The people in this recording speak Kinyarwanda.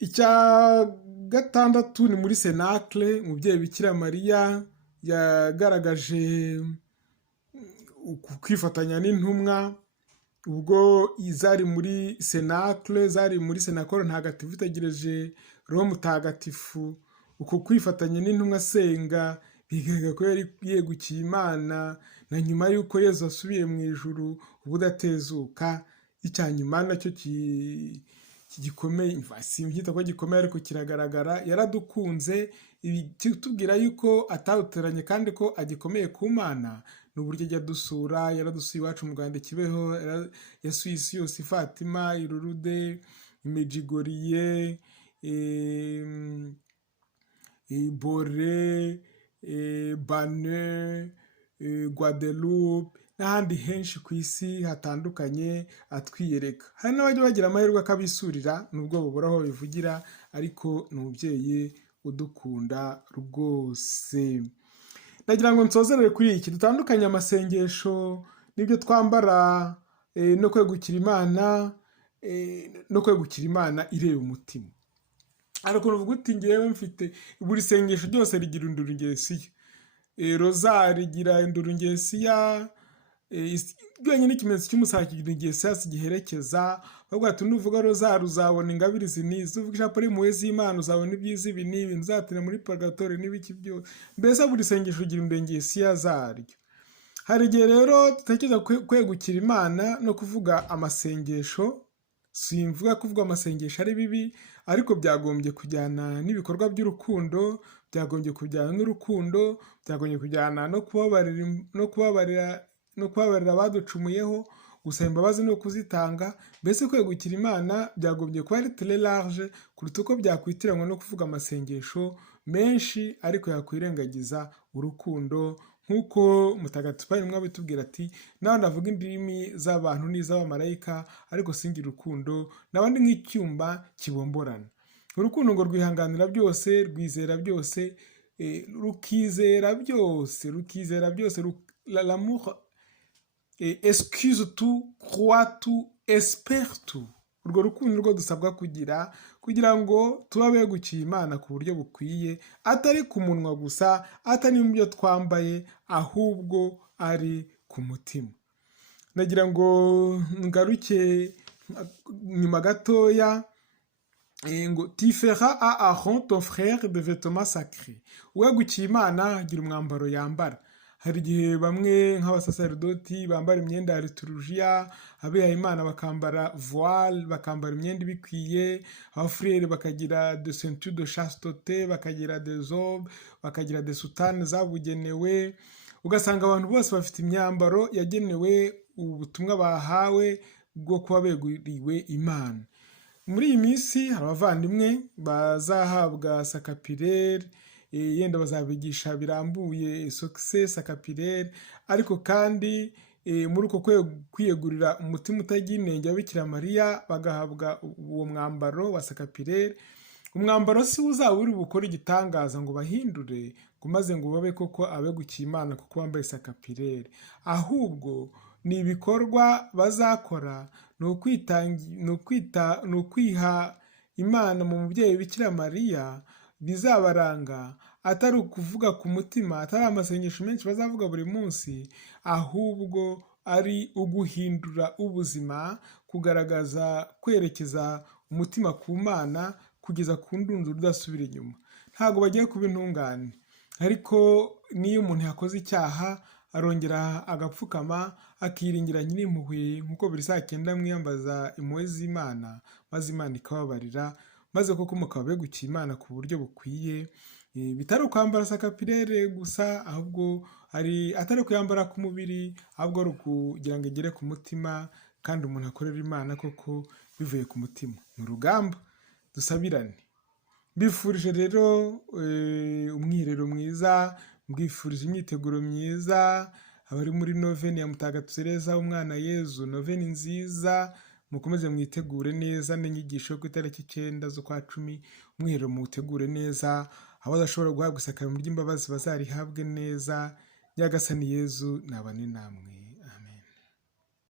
icya gatandatu ni muri Cenacle. Umubyeyi Bikira Mariya yagaragaje kwifatanya n'intumwa ubwo zari muri Cenacle, zari muri Senakoro ntagatifu itegereje Roho Mutagatifu. Uko kwifatanya n'intumwa asenga bigaragara ko yari yegukiye Imana, na nyuma y'uko Yezu asubiye mu ijuru ubudatezuka. Icya nyuma nacyo gikomeye, simbyita ko gikomeye ariko kiragaragara, yaradukunze. Kitubwira yuko atawuteranye kandi ko agikomeye ku Mana ni uburyo ajya dusura. Yaradusuye iwacu mu Rwanda Kibeho, yasuye isi yose, Fatima, Irurude, Imejigoriye, Bore, Bane, Guadeloupe n'ahandi henshi ku isi hatandukanye atwiyereka. Hari n'abajya bagira amahirwe akabisurira, nubwo babura aho bivugira, ariko ni umubyeyi udukunda rwose. Ndagira ngo nsozerere kuri iki, dutandukanye amasengesho n'ibyo twambara no kwegukira Imana ireba umutima. Ariko uvuga uti ngewe mfite buri sengesho ryose rigira indurungesiya. Rozari igira indurungesiya, byonyine n'ikimenyetso cy'umusaraba kigira indurungesiya zigiherekeza. Bavuga ati nuvuga rozari uzabona ingabire izi n'izi, uvuga ijambo impuhwe z'Imana uzabona ibyiza ibi n'ibi, nzatira muri purgatori n'ibiki byose. Mbese buri sengesho rigira indurungesiya zaryo. Hari igihe rero dutekereza kwegukira Imana no kuvuga amasengesho. Simvuga kuvuga amasengesho ari bibi, ariko byagombye kujyana n'ibikorwa by'urukundo, byagombye kujyana n'urukundo, byagombye kujyana no kubabarira abaducumuyeho, gusaba imbabazi no kuzitanga. Mbese kwegukira Imana byagombye kuba ari très large kuruta uko byakwitiranywa no kuvuga amasengesho menshi ariko yakwirengagiza urukundo. Nk'uko Mutagatifu Pawulo abitubwira ati, nawe ndavuga indimi z'abantu n'iz'abamarayika ariko singira urukundo, nabandi nk'icyuma kibomborana. Urukundo ngo rwihanganira byose, rwizera byose, rukizera byose. L'amour excuse tout, croit tout, espère tout. Urwo rukundo rwo dusabwa kugira ngo tuba begukiye Imana ku buryo bukwiye, atari ku munwa gusa, atari mu byo twambaye, ahubwo ari ku mutima. Nagira ngo ngaruke nyuma gatoya ngo tu feras à Aaron ton frère de vêtements sacrés. Uwegukiye Imana agira umwambaro yambara. Hari igihe bamwe nk'abasaserdoti bambara imyenda ya liturujia, abihaye Imana bakambara voile, bakambara imyenda ibikwiye, abafurere bakagira de ceinture de chasteté, bakagira des robes, bakagira des soutanes zabugenewe. Ugasanga abantu bose bafite imyambaro yagenewe ubutumwa bahawe bwo kuba beguriwe Imana. Muri iyi minsi hari abavandimwe bazahabwa sakapirere, yenda bazabigisha birambuye succès sakapirere, ariko kandi muri uko kwiyegurira umutima utagira inenge wa Bikira Mariya bagahabwa uwo mwambaro wa sakapirere. Umwambaro si uzaba uri bukora igitangaza ngo bahindure ngo maze ngo babe koko abegukiye Imana kuko bambaye sakapirere, ahubwo ni ibikorwa bazakora, ni ukwiha Imana mu mubyeyi Bikira Mariya bizabaranga, atari ukuvuga ku mutima, atari amasengesho menshi bazavuga buri munsi, ahubwo ari uguhindura ubuzima, kugaragaza kwerekeza umutima ku Mana kugeza ku ndunduro udasubira inyuma. Ntabwo bagiye kuba intungane, ariko niyo umuntu yakoze icyaha arongera agapfukama akiringira nyir'impuhwe, nk'uko buri saa cyenda mwiyambaza impuhwe z'Imana, maze Imana ikababarira, maze koko mukaba begukiye Imana ku buryo bukwiye. Bitari ukwambara sakapirere gusa, ahubwo atari kuyambara ku mubiri, ahubwo ari ukugira ngo igere ku mutima, kandi umuntu akorera Imana koko bivuye ku mutima. Ni urugamba dusabirane. Mbifurije rero umwirero mwiza, mbifurije imyiteguro myiza, abari muri noveni ya Mutagatifu Tereza umwana Yezu, noveni nziza, mukomeze mwitegure neza n'inyigisho ku itariki 9 z'ukwa 10, umwirero muwutegure neza, abadashobora guhabwa isakaramentu ry'imbabazi bazarihabwe neza. Nyagasani Yezu nabane namwe.